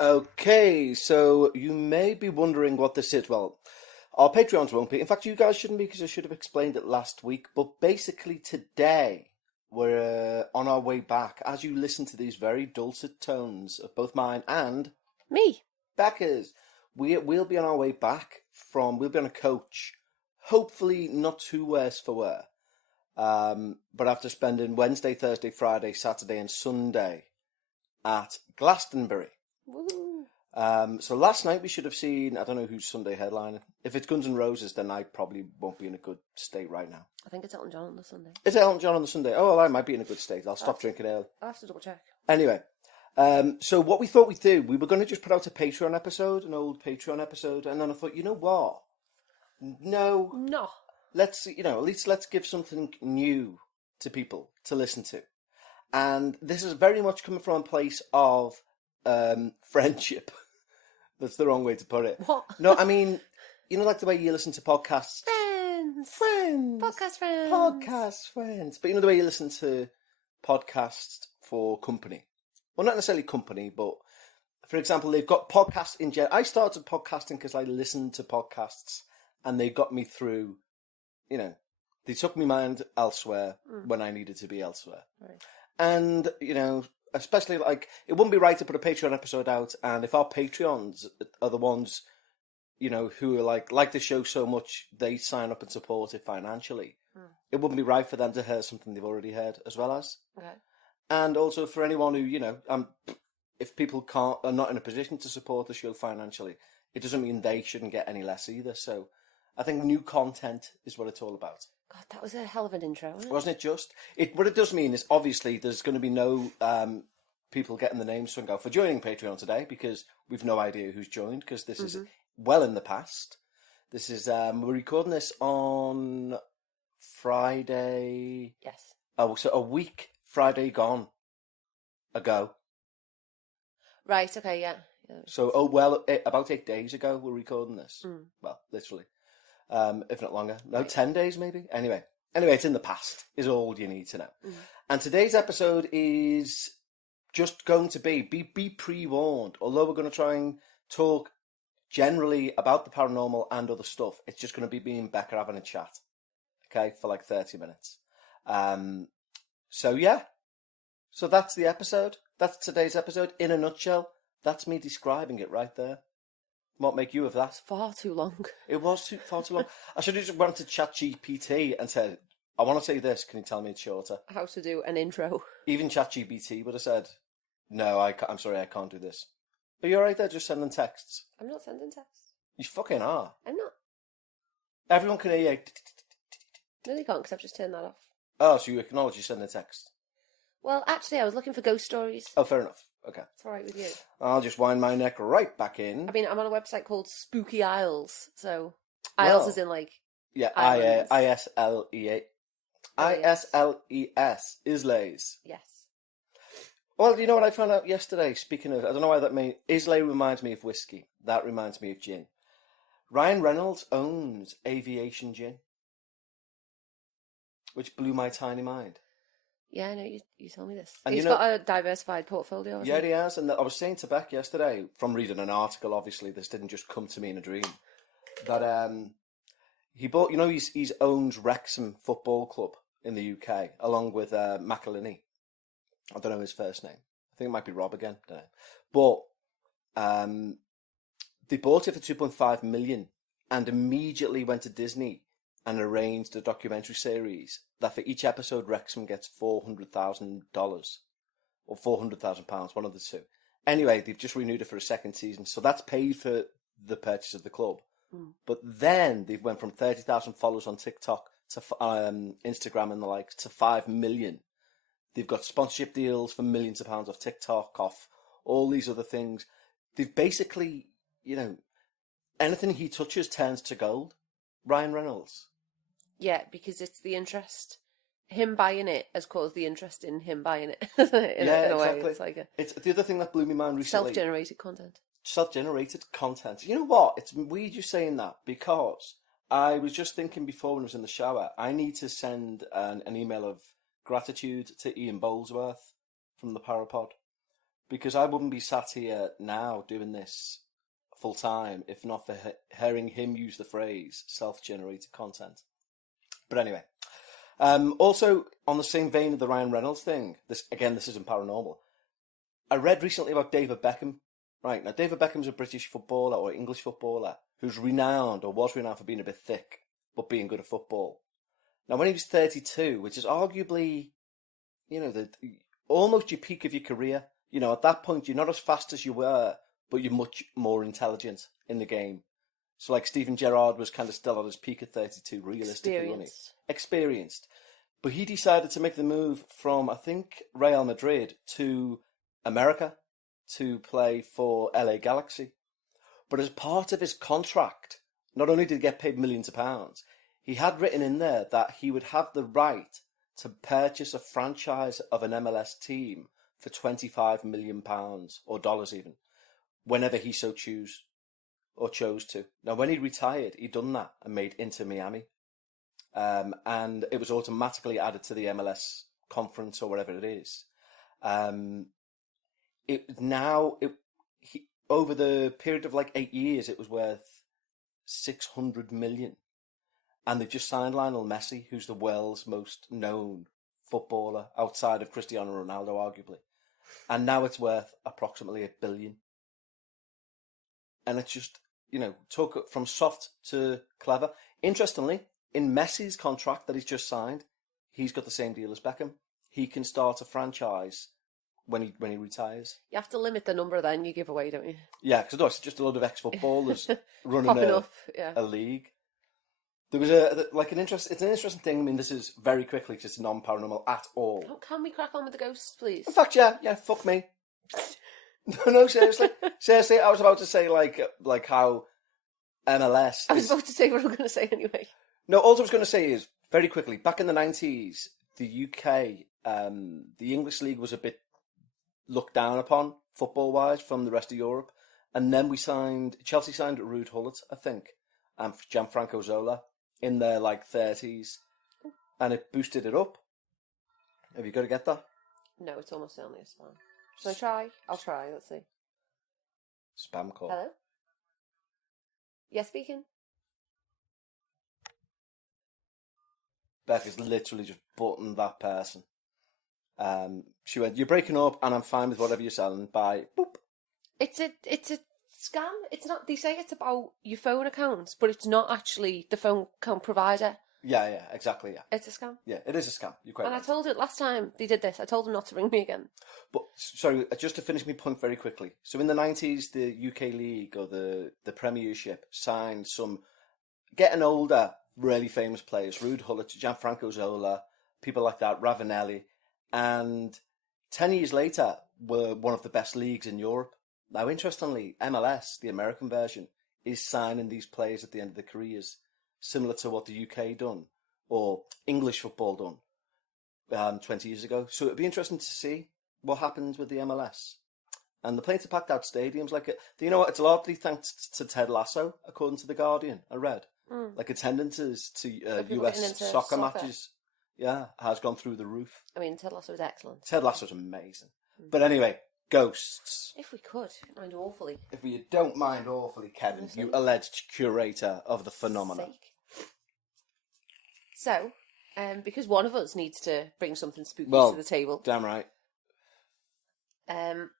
Okay, so you may be wondering what this is. Well, our Patreons won't be. In fact, you guys shouldn't be because I should have explained it last week. But basically today, we're on our way back as you listen to these very dulcet tones of both mine and Me. Becca's. We'll be on our way back we'll be on a coach, hopefully not too worse for wear. But after spending Wednesday, Thursday, Friday, Saturday and Sunday at Glastonbury. Woo. So last night we should have seen, I don't know who's Sunday headlining. If it's Guns N' Roses, then I probably won't be in a good state right now. I think it's Elton John on the Sunday. Is it Elton John on the Sunday? Oh, well, I might be in a good state. I'll stop drinking early. I'll have to double check. Anyway, so what we thought we'd do, we were going to just put out a Patreon episode, an old Patreon episode, and then I thought, you know what? No. At least let's give something new to people to listen to. And this is very much coming from a place of friendship. That's the wrong way to put it. What? No, I mean, like the way you listen to podcasts. Friends. Podcast friends. But the way you listen to podcasts for company. Well, not necessarily company, but for example, they've got podcasts in general. I started podcasting because I listened to podcasts and they got me through, they took my mind elsewhere when I needed to be elsewhere. Right. And, especially it wouldn't be right to put a Patreon episode out, and if our Patreons are the ones, who are like the show so much, they sign up and support it financially, it wouldn't be right for them to hear something they've already heard as well as. Okay. And also for anyone who, if people are not in a position to support the show financially, it doesn't mean they shouldn't get any less either. So I think new content is what it's all about. God, that was a hell of an intro, wasn't it? Wasn't it just? What it does mean is, obviously, there's going to be no people getting the names sung out for joining Patreon today, because we've no idea who's joined, because this is well in the past. This is, we're recording this on Friday. Yes. Oh, so a week Friday gone ago. Right, okay, yeah. So, about 8 days ago we're recording this. Well, literally. If not longer. No, 10 days maybe. Anyway, it's in the past, is all you need to know. And today's episode is just going to be pre-warned. Although we're going to try and talk generally about the paranormal and other stuff, it's just going to be me and Becca having a chat. Okay, for 30 minutes. So yeah. So that's the episode. That's today's episode in a nutshell. That's me describing it right there. What make you of that? Far too long. It was far too long. I should have just went to ChatGPT and said, I want to say this, can you tell me it's shorter? How to do an intro. Even ChatGPT would have said, no, I'm sorry, I can't do this. Are you alright there just sending texts? I'm not sending texts. You fucking are. I'm not. Everyone can hear you. No, they can't, because I've just turned that off. Oh, so you acknowledge you send a text? Well, actually, I was looking for ghost stories. Oh, fair enough. Okay. It's alright with you. I'll just wind my neck right back in. I mean, I'm on a website called Spooky Isles, so Isles is in yeah, ISLEA. Isleys. Yes. Well, you know what I found out yesterday? Speaking of, I don't know why that means. Islay reminds me of whiskey. That reminds me of gin. Ryan Reynolds owns Aviation Gin, which blew my tiny mind. Yeah, I know, you told me this. And He's got a diversified portfolio. Yeah, he has. And I was saying to Beck yesterday, from reading an article, obviously, this didn't just come to me in a dream, that he bought, he owns Wrexham Football Club in the UK, along with McElhinney. I don't know his first name. I think it might be Rob again. I don't know. But they bought it for 2.5 million and immediately went to Disney and arranged a documentary series that for each episode Wrexham gets $400,000 or £400,000, one of the two. Anyway, they've just renewed it for a second season, so that's paid for the purchase of the club. But then they've went from 30,000 followers on TikTok to Instagram and the like to 5 million. They've got sponsorship deals for millions of pounds off TikTok, off all these other things. They've basically, anything he touches turns to gold. Ryan Reynolds. Yeah, because it's the interest. Him buying it has caused the interest in him buying it. in a way. Exactly. It's the other thing that blew my mind recently. Self-generated content. Self-generated content. You know what? It's weird you saying that, because I was just thinking before when I was in the shower, I need to send an email of gratitude to Ian Bolesworth from the Parapod, because I wouldn't be sat here now doing this full time if not for hearing him use the phrase self-generated content. But anyway, also on the same vein of the Ryan Reynolds thing, this isn't paranormal. I read recently about David Beckham. Right, now David Beckham's a British footballer or English footballer who's renowned or was renowned for being a bit thick, but being good at football. Now when he was 32, which is arguably, almost your peak of your career, at that point you're not as fast as you were, but you're much more intelligent in the game. So like Steven Gerrard was kind of still at his peak at 32, realistically, wasn't he? Experienced. But he decided to make the move from, I think, Real Madrid to America to play for LA Galaxy. But as part of his contract, not only did he get paid millions of pounds, he had written in there that he would have the right to purchase a franchise of an MLS team for £25 million or dollars even, whenever he so chose to. Now, when he retired, he'd done that and made Inter Miami. And it was automatically added to the MLS conference or whatever it is. Over the period of like 8 years, it was worth 600 million. And they've just signed Lionel Messi, who's the world's most known footballer outside of Cristiano Ronaldo, arguably. And now it's worth approximately $1 billion. And it's just, talk from soft to clever. Interestingly, in Messi's contract that he's just signed, he's got the same deal as Beckham. He can start a franchise when he retires. You have to limit the number then you give away, don't you? Yeah, because it's just a load of ex-footballers running a league. There was it's an interesting thing. I mean, this is very quickly just non-paranormal at all. Oh, can we crack on with the ghosts, please? In fact, yeah, fuck me. No, seriously, I was about to say like how MLS. I was about to say what I'm going to say anyway. No, all I was going to say is very quickly. Back in the 90s, the UK, the English league was a bit looked down upon football-wise from the rest of Europe, and then Chelsea signed Ruud Gullit, I think, and Gianfranco Zola in their 30s, and it boosted it up. Have you got to get that? No, it's almost only a spam. Shall I try? I'll try. Let's see. Spam call. Hello? Yes, speaking. Becca's literally just buttoned that person. She went, "You're breaking up, and I'm fine with whatever you're selling." Bye. Boop. It's a scam. It's not. They say it's about your phone accounts, but it's not actually the phone account provider. Yeah, exactly. Yeah, it's a scam. Yeah, it is a scam. You're quite right. I told it last time they did this. I told them not to ring me again. But sorry, just to finish my point very quickly. So in the 90s, the UK League or the Premiership signed some getting older, really famous players: Ruud Gullit, Gianfranco Zola, people like that, Ravanelli, and 10 years later were one of the best leagues in Europe. Now, interestingly, MLS, the American version, is signing these players at the end of their careers, similar to what the UK done, or English football done 20 years ago. So it'd be interesting to see what happens with the MLS. And they're playing to packed out stadiums. It's largely thanks to Ted Lasso, according to The Guardian, I read. Attendances to US soccer matches, has gone through the roof. I mean, Ted Lasso was excellent. Ted Lasso's amazing. But anyway, ghosts. If we could, mind awfully. If you don't mind awfully, Kevin, you alleged curator of the phenomenon. So, because one of us needs to bring something spooky to the table. Damn right. So I'm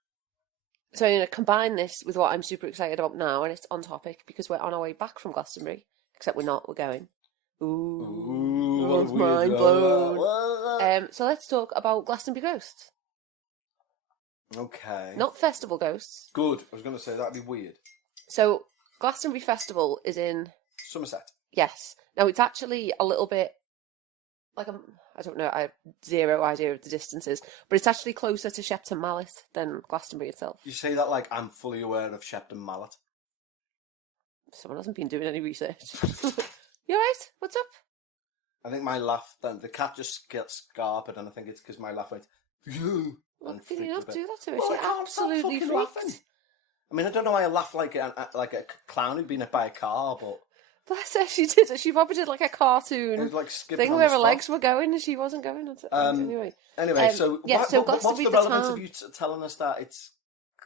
going to combine this with what I'm super excited about now, and it's on topic because we're on our way back from Glastonbury. Except we're not, we're going. Ooh, mind blown. So let's talk about Glastonbury ghosts. Okay. Not festival ghosts. Good. I was going to say that'd be weird. So Glastonbury Festival is in Somerset. Yes. Now it's actually a little bit I don't know. I have zero idea of the distances, but it's actually closer to Shepton Mallet than Glastonbury itself. You say that like I'm fully aware of Shepton Mallet. Someone hasn't been doing any research. You alright? What's up? I think my laugh, the cat just gets scarpered, and I think it's because my laugh went, phew. Well, did you not do that to her? Well, she absolutely freaked. Laughing. I mean, I don't know why I laugh like a clown who'd been hit by a car, but... Bless her, she did. She probably did like a cartoon thing where her legs were going and she wasn't going. Anyway, so so what's the relevance of you telling us that it's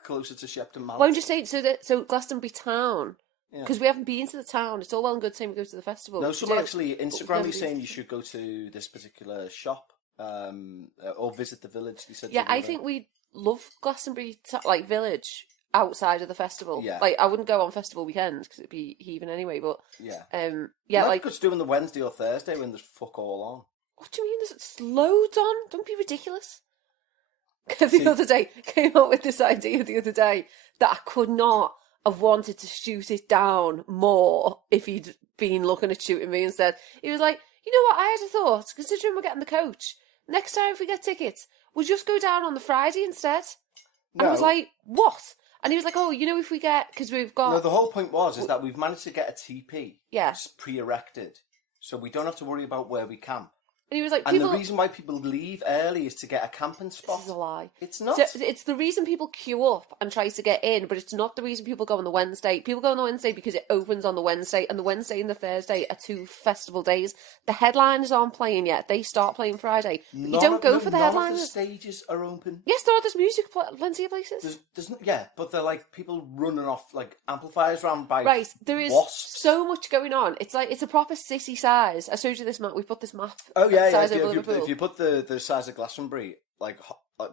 closer to Shepton Mallet. Well, I'm just saying, so Glastonbury town, Yeah. because we haven't been to the town. It's all well and good saying we go to the festival. No, which we someone do, actually but we've Instagram never me been saying to- you should go to this particular shop or visit the village. They said Yeah, the other I day. think we love Glastonbury, like, village outside of the festival. Yeah. Like, I wouldn't go on festival weekends because it'd be heaving anyway, but... Yeah. Yeah, Might like... be good to do on the Wednesday or Thursday when there's fuck all on. What do you mean there's loads on? Don't be ridiculous. The other day, came up with this idea the other day that I could not have wanted to shoot it down more if he'd been looking at shooting me instead. He was like, you know what, I had a thought, considering we're getting the coach, next time if we get tickets, we'll just go down on the Friday instead. And I was like, what? And he was like, oh, you know, if we get, because we've got... No, the whole point is that we've managed to get a TP Yeah. pre-erected, so we don't have to worry about where we camp. And he was like, And the reason why people leave early is to get a camping spot. This is a lie. It's not. So it's the reason people queue up and try to get in, but it's not the reason people go on the Wednesday. People go on the Wednesday because it opens on the Wednesday, and the Wednesday and the Thursday are 2 festival days. The headliners aren't playing yet. They start playing Friday. You don't go for the headliners. None of the stages are open. Yes, there's music, plenty of places. Yeah, but they're like people running off like amplifiers around by Right, there is wasps. so much going on. It's like, it's a proper city size. I showed you this map. We put this map. Oh yeah, size yeah. over If Liverpool. you put the size of Glastonbury, like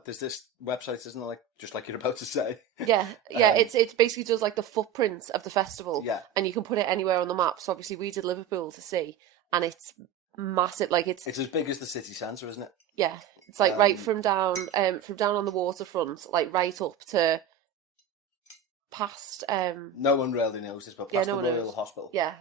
there's this website, isn't it? Like just like you're about to say. Yeah. It's basically does like the footprint of the festival. Yeah. And you can put it anywhere on the map. So obviously we did Liverpool to see, and it's massive. Like it's as big as the city centre, isn't it? Yeah, it's like right from down on the waterfront, like right up to past. No one really knows this, but past no the one Royal knows. Hospital. Yeah,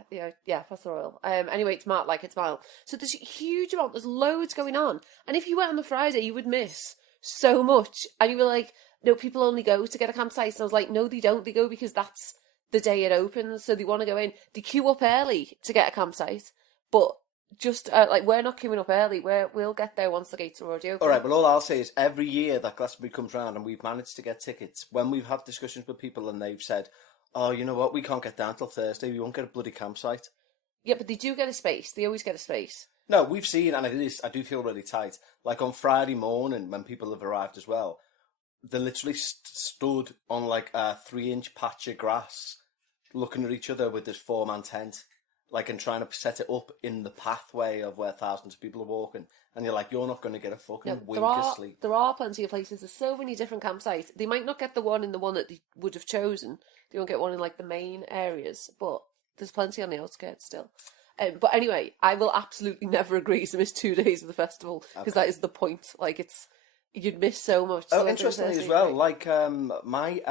past the Royal. Anyway, it's it's mile. So there's a huge amount. There's loads going on, and if you went on the Friday, you would miss so much. And you were like, no, people only go to get a campsite. And I was like, no, they don't. They go because that's the day it opens, so they want to go in. They queue up early to get a campsite, but just like we're not queuing up early. We'll get there once the gates are already open. All right, but all I'll say is every year that Glastonbury comes round and we've managed to get tickets, when we've had discussions with people and they've said, oh, you know what, we can't get down till Thursday, we won't get a bloody campsite. Yeah, but they do get a space. They always get a space. No, we've seen, and I do feel really tight. Like on Friday morning when people have arrived as well, they literally stood on like a 3-inch patch of grass looking at each other with this 4-man tent. Like, and trying to set it up in the pathway of where thousands of people are walking. And you're like, you're not going to get a fucking wink of sleep. There are plenty of places. There's so many different campsites. They might not get the one that they would have chosen. They won't get one in, like, the main areas. But there's plenty on the outskirts still. But anyway, I will absolutely never agree to miss 2 days of the festival. Because that is the point. Like, you'd miss so much. Oh, interestingly as well, like, my,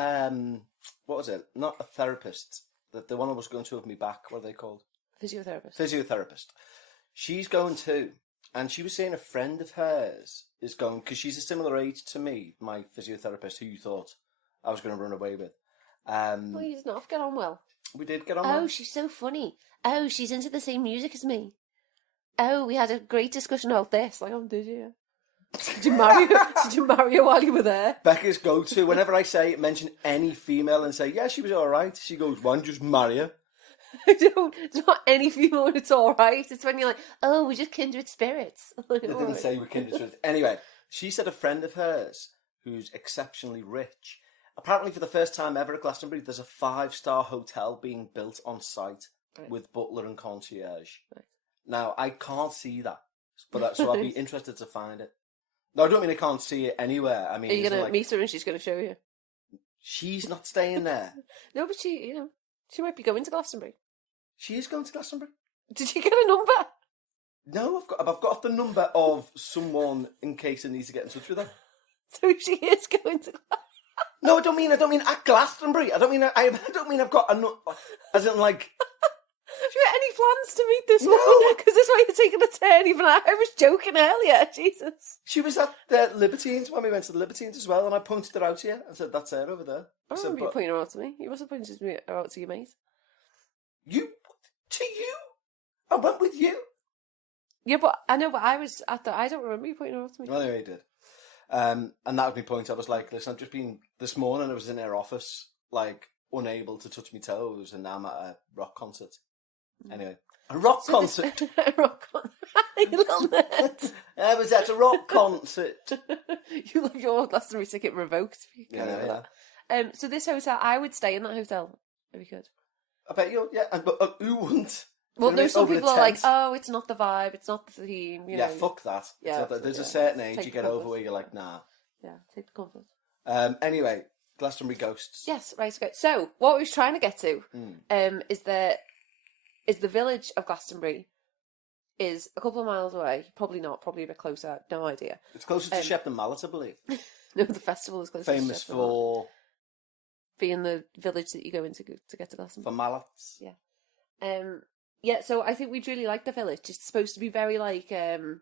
what was it? Not a therapist. The one I was going to with me back. What are they called? Physiotherapist. She's going too. And she was saying a friend of hers is going, because she's a similar age to me, my physiotherapist, who you thought I was going to run away with. Well, you did not get on well. We did get on well. well. She's so funny. Oh, she's into the same music as me. Oh, we had a great discussion about this. Like, oh, did you? Did you marry her while you were there? Becca's go-to, whenever I mention any female and say, yeah, she was all right, she goes, why don't you just marry her? It's not any female when it's all right. It's when you're like, oh, we're just kindred spirits. They didn't say we're kindred spirits. Anyway, she said a friend of hers who's exceptionally rich. Apparently, for the first time ever at Glastonbury, there's a 5-star hotel being built on site with butler and concierge. Right. Now, I can't see that, but so I'll be interested to find it. No, I don't mean I can't see it anywhere. I mean, are you going to meet her and she's going to show you? She's not staying there. No, but she might be going to Glastonbury. She is going to Glastonbury. Did you get a number? No, I've got the number of someone in case I need to get in touch with her. So she is going to Glastonbury. No, I don't mean at Glastonbury. I don't mean I've got a as in like. Have you got any plans to meet this woman? Because this way you're taking a turn. Even I was joking earlier. Jesus. She was at the Libertines when we went to the Libertines as well, and I pointed her out to you and said, "That's her over there." I remember you pointing her out to me. You must have pointed her out to your mate. You? I went with you. Yeah, but I know. But I don't remember you pointing her out to me. Well, anyway, you did. And that was my point. I was like, listen, I've just been this morning. I was in her office, like unable to touch my toes, and now I'm at a rock concert. Anyway, a rock concert. A rock concert. You little nerd. I was at a rock concert. You like your Glastonbury ticket revoked. Yeah. So this hotel, I would stay in that hotel if we could. I bet you. Yeah, but who wouldn't? Well, Do you know what I mean? there's some Over a people are like, tent? oh, it's not the vibe, it's not the theme. You Yeah, know. fuck that. It's Yeah, not that. There's a yeah. certain age Take you the get over comfort. where you're like, nah. Yeah, take the comfort. Anyway, Glastonbury ghosts. Yes, right. Okay. So what we was trying to get to, is the village of Glastonbury is a couple of miles away. Probably not. Probably a bit closer. No idea. It's closer to Shepton Mallet, I believe. No, the festival is closer. Famous to Sheffield, for being the village that you go into to get to Glastonbury. mallets. Yeah. Yeah. So I think we'd really like the village. It's supposed to be very like I don't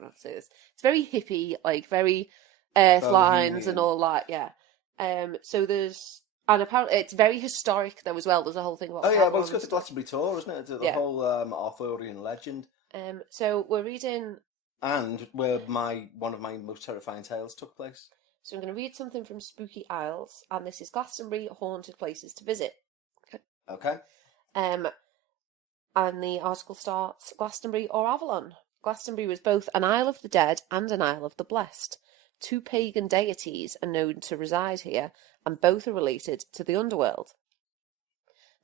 know how to say this. It's very hippie, like very earth lines and all that. Yeah. So there's. And apparently it's very historic though as well. There's a whole thing about. Oh yeah, well it's got the Glastonbury tour, isn't it? It's the Yeah. whole Arthurian legend. So we're reading. And where one of my most terrifying tales took place. So I'm going to read something from Spooky Isles, and this is Glastonbury haunted places to visit. Okay. And the article starts: Glastonbury or Avalon. Glastonbury was both an Isle of the Dead and an Isle of the Blessed. Two pagan deities are known to reside here, and both are related to the underworld.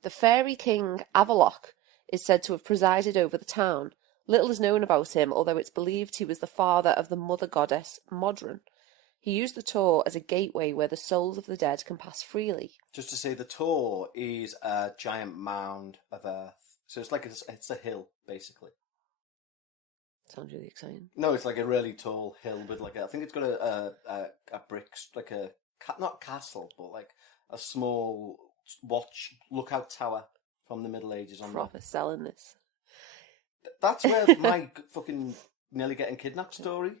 The fairy king Avaloch is said to have presided over the town. Little is known about him, although it's believed he was the father of the mother goddess Modron. He used the Tor as a gateway where the souls of the dead can pass freely. Just to say, the Tor is a giant mound of earth. So it's like it's a hill, basically. Sounds really exciting. No, it's like a really tall hill with I think it's got a brick, like not castle, but like a small lookout tower from the Middle Ages on Proper selling this. That's where my fucking nearly getting kidnapped story,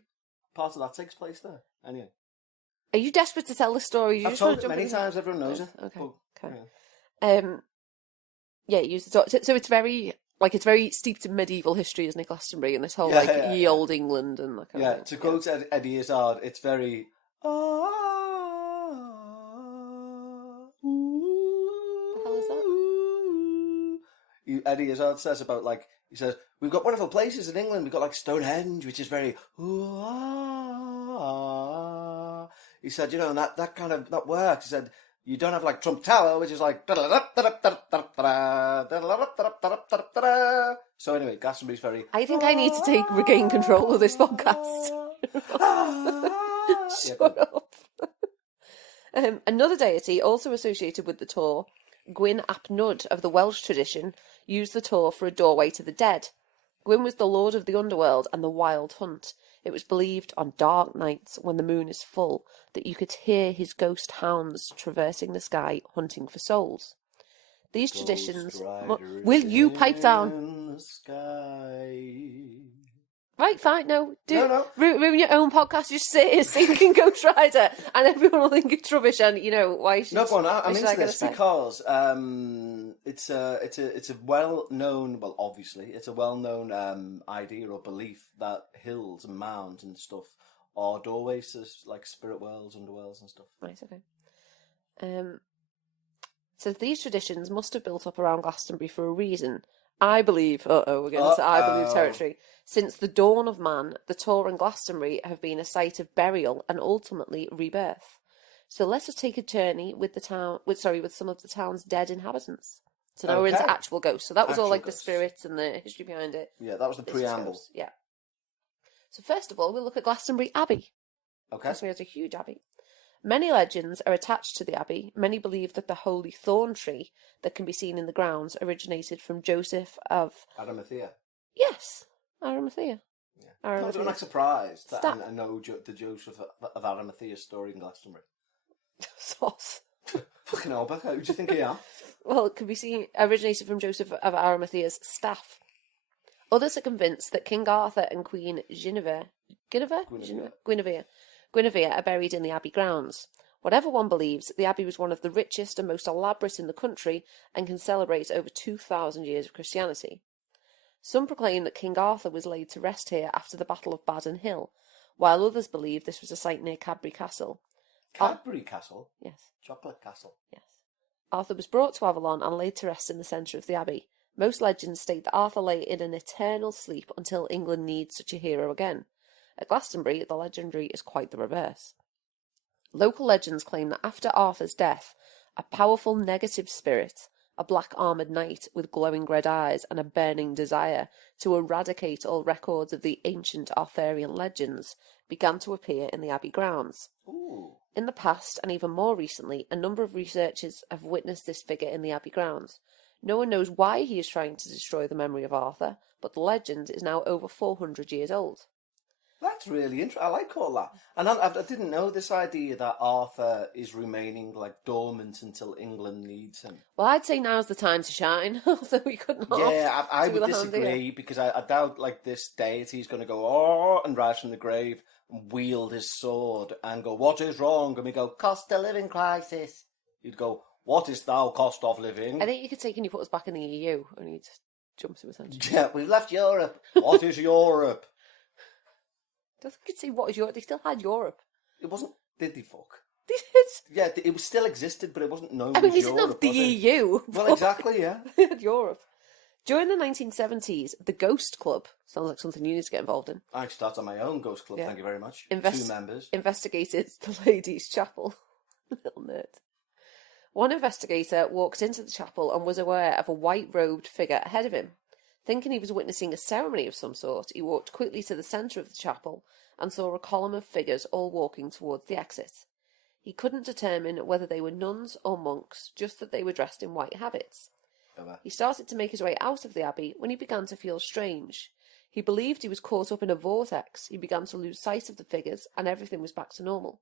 part of that takes place there. Anyway. Are you desperate to tell the story? I've told it many times, everyone knows it. Okay. But, okay. Yeah, use the Tor. So it's very it's very steeped in medieval history, isn't it, Glastonbury, and this whole ye old England and that kind of thing. To quote Eddie Izzard, it's very The hell is that? Eddie Izzard says about he says, we've got wonderful places in England. We've got Stonehenge, which is very He said, and that kind of that works. He said, you don't have Trump Tower, which is so anyway, Glastonbury's very. I think I need to regain control of this podcast. Shut up. Another deity also associated with the Tor, Gwyn ap Nudd of the Welsh tradition, used the Tor for a doorway to the dead. Gwyn was the lord of the underworld and the wild hunt. It was believed on dark nights when the moon is full that you could hear his ghost hounds traversing the sky hunting for souls. These traditions... Will you pipe down? Right, fine, no. Ruin your own podcast, just say it's singing Ghost Rider, and everyone will think it's rubbish, and why should... No, go on, I'm into this because it's a well-known, well, obviously, it's a well-known idea or belief that hills and mounds and stuff are doorways to spirit worlds, underworlds and stuff. Right, okay. So these traditions must have built up around Glastonbury for a reason. I believe, we're getting into I believe territory. Since the dawn of man, the Tor and Glastonbury have been a site of burial and ultimately rebirth. So let us take a journey with some of the town's dead inhabitants. So now we're into actual ghosts. So that was all the spirits and the history behind it. Yeah, that was the preamble. Yeah. So first of all, we'll look at Glastonbury Abbey. Okay. Glastonbury has a huge abbey. Many legends are attached to the abbey. Many believe that the holy thorn tree that can be seen in the grounds originated from Joseph of... Arimathea. Yes, Arimathea. Yeah. I'm not surprised that I know the Joseph of Arimathea story in Glastonbury. Sauce. Fucking hell, Becca, who do you think I am? Well, it can be seen originated from Joseph of Arimathea's staff. Others are convinced that King Arthur and Queen Guinevere are buried in the abbey grounds. Whatever one believes, the abbey was one of the richest and most elaborate in the country and can celebrate over 2,000 years of Christianity. Some proclaim that King Arthur was laid to rest here after the Battle of Badon Hill, while others believe this was a site near Cadbury Castle. Cadbury Castle? Yes. Chocolate Castle? Yes. Arthur was brought to Avalon and laid to rest in the centre of the abbey. Most legends state that Arthur lay in an eternal sleep until England needs such a hero again. At Glastonbury, the legendary is quite the reverse. Local legends claim that after Arthur's death, a powerful negative spirit, a black armoured knight with glowing red eyes and a burning desire to eradicate all records of the ancient Arthurian legends, began to appear in the abbey grounds. Ooh. In the past, and even more recently, a number of researchers have witnessed this figure in the abbey grounds. No one knows why he is trying to destroy the memory of Arthur, but the legend is now over 400 years old. That's really interesting. I like all that. And I didn't know this idea that Arthur is remaining like dormant until England needs him. Well, I'd say now's the time to shine, although we couldn't. Yeah, I would disagree because I doubt like this deity is going to go and rise from the grave and wield his sword and go, "What is wrong?" And we go, "Cost of living crisis." He'd go, "What is thou cost of living?" I think you could say, "Can you put us back in the EU?" And he'd jump to attention. Yeah, we've left Europe. What is Europe? I don't think you could say, "What is Europe?" They still had Europe. It wasn't. Did they fuck? They did. Yeah, it was still existed, but it wasn't known I mean, as they didn't Europe. have the was it? EU. Well, exactly, yeah. They had Europe. During the 1970s, the Ghost Club, sounds like something you need to get involved in, I started my own ghost club, Yeah. thank you very much. 2 members. investigated the ladies' chapel. Little nerd. One investigator walked into the chapel and was aware of a white-robed figure ahead of him. Thinking he was witnessing a ceremony of some sort, he walked quickly to the centre of the chapel and saw a column of figures all walking towards the exit. He couldn't determine whether they were nuns or monks, just that they were dressed in white habits. He started to make his way out of the abbey when he began to feel strange. He believed he was caught up in a vortex. He began to lose sight of the figures and everything was back to normal.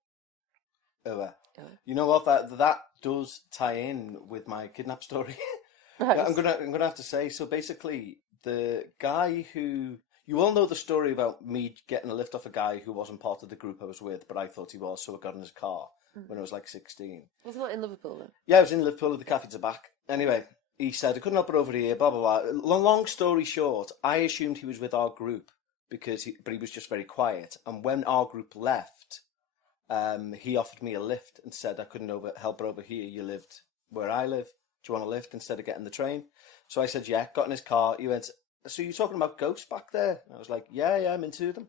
You know what? That does tie in with my kidnap story. Right. I'm gonna have to say. So basically, the guy who you all know the story about me getting a lift off a guy who wasn't part of the group I was with, but I thought he was, so I got in his car when I was like 16. Wasn't that in Liverpool then? Yeah, I was in Liverpool at the Cafe Tabac. Anyway, he said I couldn't help it over here. Blah blah blah. Long story short, I assumed he was with our group but he was just very quiet. And when our group left, he offered me a lift and said I couldn't help her over here. You lived where I live. Do you want a lift instead of getting the train? So I said, yeah. Got in his car. He went, so you're talking about ghosts back there? And I was like, yeah, I'm into them.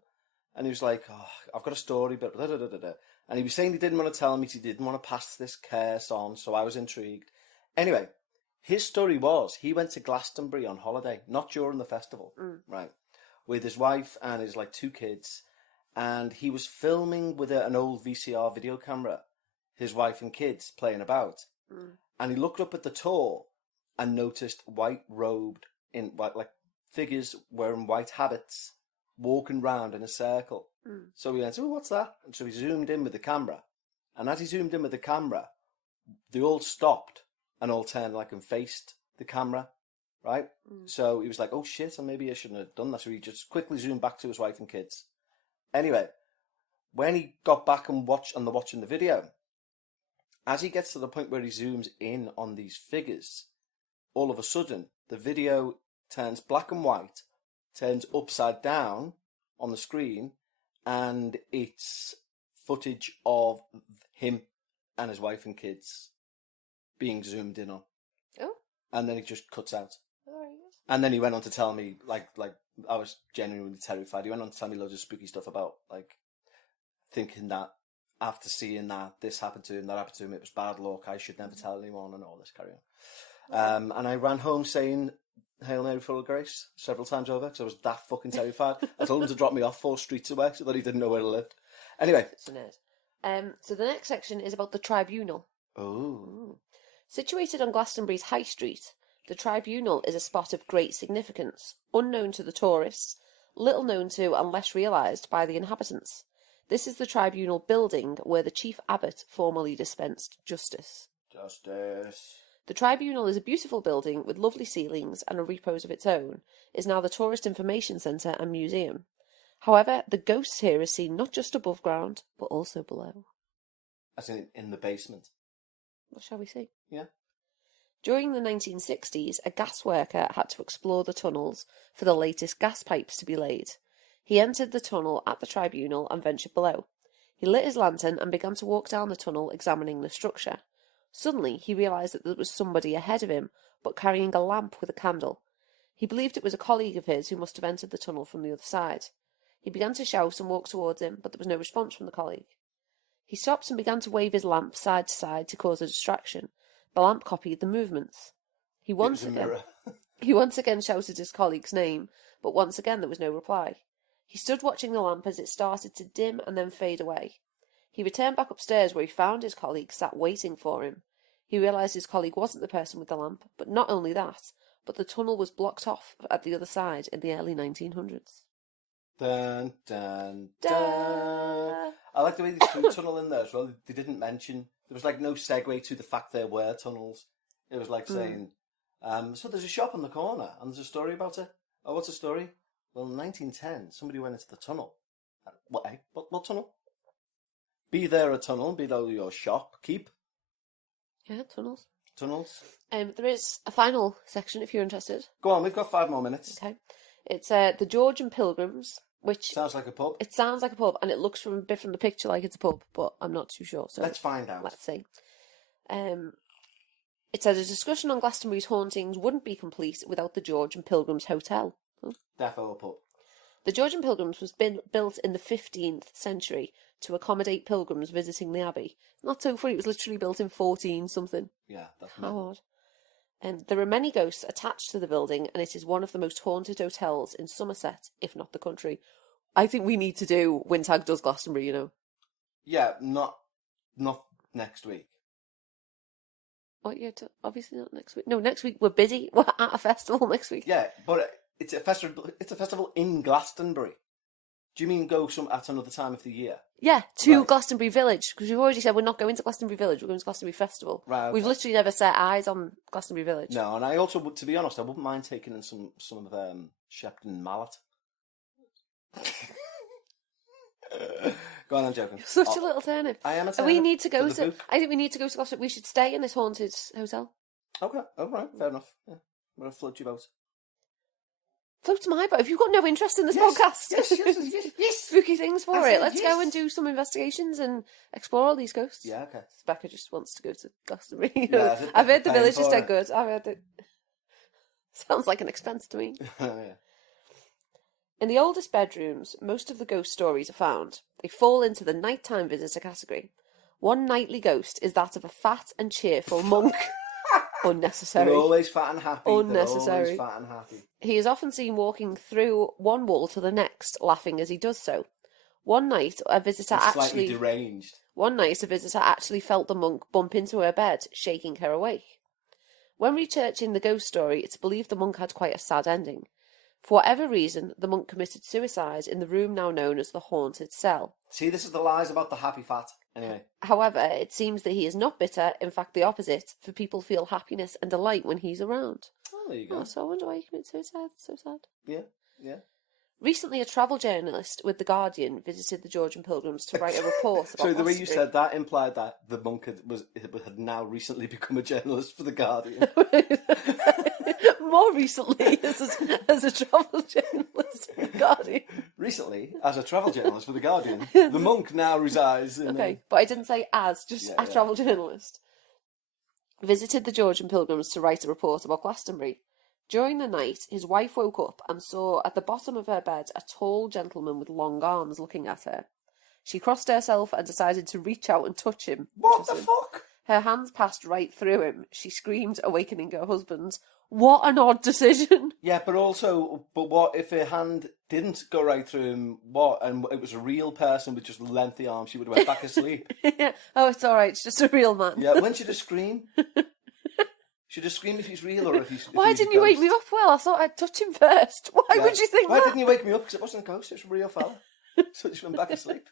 And he was like, oh, I've got a story, but da da da da. And he was saying he didn't want to tell me, he didn't want to pass this curse on, so I was intrigued. Anyway, his story was he went to Glastonbury on holiday, not during the festival, right, with his wife and his 2 kids, and he was filming with an old VCR video camera, his wife and kids playing about, and he looked up at the tour and noticed white-robed, figures wearing white habits, walking round in a circle. So he went, oh, what's that? And so he zoomed in with the camera. And as he zoomed in with the camera, they all stopped and all turned and faced the camera, right? So he was like, oh shit, and maybe I shouldn't have done that. So he just quickly zoomed back to his wife and kids. Anyway, when he got back and watching the video, as he gets to the point where he zooms in on these figures, all of a sudden, the video turns black and white, turns upside down on the screen, and it's footage of him and his wife and kids being zoomed in on. Oh. And then it just cuts out. Oh, yes. And then he went on to tell me, I was genuinely terrified. He went on to tell me loads of spooky stuff about, thinking that after seeing that, this happened to him, that happened to him, it was bad luck, I should never tell anyone, and all this carry on. And I ran home saying, Hail Mary, full of grace, several times over, because I was that fucking terrified. I told him to drop me off 4 streets away so that he didn't know where I lived. Anyway. It's a nerd. So the next section is about the Tribunal. Oh. Situated on Glastonbury's High Street, the Tribunal is a spot of great significance, unknown to the tourists, little known to and less realised by the inhabitants. This is the Tribunal building where the chief abbot formerly dispensed justice. The Tribunal is a beautiful building with lovely ceilings and a repose of its own, is now the Tourist Information Centre and Museum. However, the ghosts here are seen not just above ground, but also below. As in the basement? What shall we see? Yeah. During the 1960s, a gas worker had to explore the tunnels for the latest gas pipes to be laid. He entered the tunnel at the Tribunal and ventured below. He lit his lantern and began to walk down the tunnel, examining the structure. Suddenly, he realised that there was somebody ahead of him, but carrying a lamp with a candle. He believed it was a colleague of his who must have entered the tunnel from the other side. He began to shout and walk towards him, but there was no response from the colleague. He stopped and began to wave his lamp side to side to cause a distraction. The lamp copied the movements. He once again shouted his colleague's name, but once again there was no reply. He stood watching the lamp as it started to dim and then fade away. He returned back upstairs where he found his colleague sat waiting for him. He realised his colleague wasn't the person with the lamp, but not only that, but the tunnel was blocked off at the other side in the early 1900s. Dun, dun, dun. I like the way they threw tunnel in there as well. They didn't mention, there was like no segue to the fact there were tunnels. It was like saying, so there's a shop on the corner and there's a story about it. Oh, what's the story? Well, in 1910, somebody went into the tunnel. What tunnel? Be there a tunnel, be there your shop, keep. Yeah, tunnels. Tunnels. There is a final section if you're interested. Go on, we've got 5 more minutes. Okay. It's the Georgian Pilgrims, which... Sounds like a pub. It sounds like a pub, and it looks from a bit from the picture like it's a pub, but I'm not too sure. So let's find out. Let's see. It said a discussion on Glastonbury's hauntings wouldn't be complete without the Georgian Pilgrims Hotel. Defo a pub. The Georgian Pilgrims was built in the 15th century to accommodate pilgrims visiting the abbey. Not so funny, it was literally built in 14-something. Yeah, that's how odd. There are many ghosts attached to the building, and it is one of the most haunted hotels in Somerset, if not the country. I think we need to do Wintag Does Glastonbury, you know. Yeah, not next week. What, yeah, obviously not next week. No, next week we're busy. We're at a festival next week. Yeah, but it's a festival. It's a festival in Glastonbury. Do you mean go at another time of the year? Yeah, to Glastonbury Village, because we've already said we're not going to Glastonbury Village, we're going to Glastonbury Festival. Right. Okay. We've literally never set eyes on Glastonbury Village. No, and I also, to be honest, I wouldn't mind taking in some of Shepton Mallet. Go on, I'm joking. You're such a little turnip. I am a turnip. We need to go to. I think we need to go to Glastonbury. We should stay in this haunted hotel. Okay, all right, fair enough. Yeah. I'm gonna float your boat. Float my boat. Have you got no interest in this podcast? Yes. Spooky things for it. Let's go and do some investigations and explore all these ghosts. Yeah, okay. Becca just wants to go to Glastonbury. Yeah, I've heard the village is dead good. I've heard it. Sounds like an expense to me. Yeah. In the oldest bedrooms, most of the ghost stories are found. They fall into the nighttime visitor category. One nightly ghost is that of a fat and cheerful monk. Unnecessary. They're always fat and happy. Unnecessary. They're always fat and happy. He is often seen walking through one wall to the next, laughing as he does so. One night, a visitor slightly deranged. One night, a visitor actually felt the monk bump into her bed, shaking her awake. When researching the ghost story, it's believed the monk had quite a sad ending. For whatever reason, the monk committed suicide in the room now known as the Haunted Cell. See, this is the lies about the happy fat. Anyway. However, it seems that he is not bitter, in fact the opposite, for people feel happiness and delight when he's around. Oh, there you go. Oh, so I wonder why he committed suicide. So sad. Yeah. Recently, a travel journalist with The Guardian visited the Georgian Pilgrims to write a report about So the way you said that implied that the monk had now recently become a journalist for The Guardian. More recently, as a travel journalist for The Guardian. Recently, as a travel journalist for The Guardian, the monk now resides in... Okay, but I didn't say as, just a travel journalist. Visited the Georgian Pilgrims to write a report about Glastonbury. During the night, his wife woke up and saw at the bottom of her bed a tall gentleman with long arms looking at her. She crossed herself and decided to reach out and touch him. What the fuck? Her hands passed right through him. She screamed, awakening her husband. What an odd decision. Yeah, but what if her hand didn't go right through him? What? And it was a real person with just lengthy arms. She would have went back asleep. Yeah. Oh, it's all right. It's just a real man. Yeah, when should I scream? Should I scream if he's real or if he's... Why didn't you wake me up? Well, I thought I'd touch him first. Why would you think Why that? didn't you wake me up? Because it wasn't a ghost, it was a real fella. So I just went back asleep.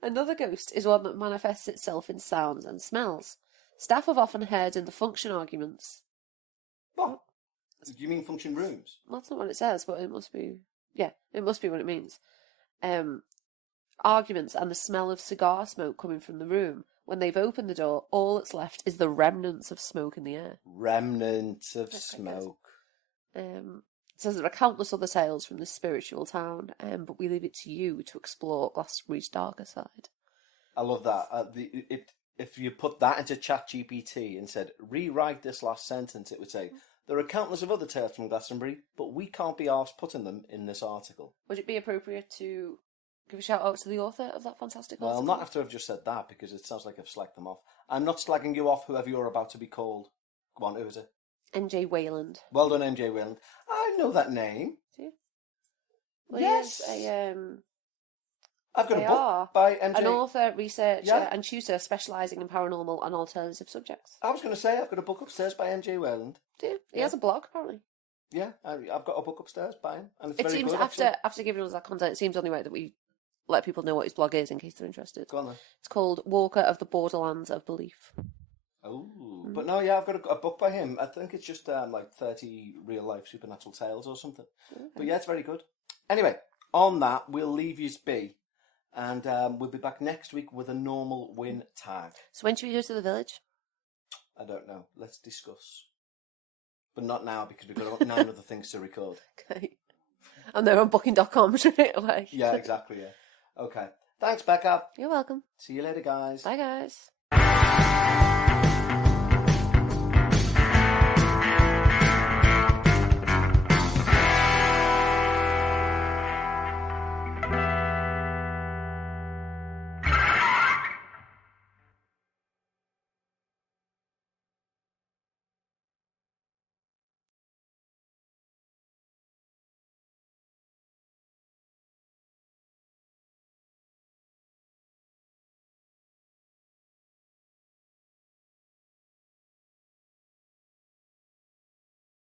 Another ghost is one that manifests itself in sounds and smells. Staff have often heard in the function arguments. What? Do you mean function rooms? That's not what it says, but it must be... Yeah, it must be what it means. Arguments and the smell of cigar smoke coming from the room. When they've opened the door, all that's left is the remnants of smoke in the air. Remnants of smoke. It says there are countless other tales from this spiritual town, but we leave it to you to explore Glastonbury's darker side. I love that. If you put that into ChatGPT and said, rewrite this last sentence, it would say, there are countless of other tales from Glastonbury, but we can't be arsed putting them in this article. Would it be appropriate to give a shout out to the author of that fantastic Well, article? not after I've just said that, because it sounds like I've slagged them off. I'm not slagging you off, whoever you're about to be called. Go on, who is it? NJ Wayland. Well done, MJ Wayland. I know that name. Do you? Well, Yes. He is I've got they a book are. by MJ. An author, researcher, Yeah. and tutor specialising in paranormal and alternative subjects. I was going to say, I've got a book upstairs by MJ Wayland. Do you? He Yeah. has a blog, apparently. Yeah, I've got a book upstairs by him, and it's It very seems good. after giving us that content, it seems only right that we let people know what his blog is in case they're interested. Go on then. It's called Walker of the Borderlands of Belief. Oh, but no, yeah, I've got a book by him. I think it's just like 30 real life supernatural tales or something. Okay. But yeah, it's very good. Anyway, on that, we'll leave yous be, and we'll be back next week with a normal win tag. So when should we go to the village? I don't know. Let's discuss. But not now, because we've got 9 other things to record. Okay. And they're on booking.com straight away. Yeah, exactly, yeah. Okay. Thanks, Becca. You're welcome. See you later, guys. Bye, guys.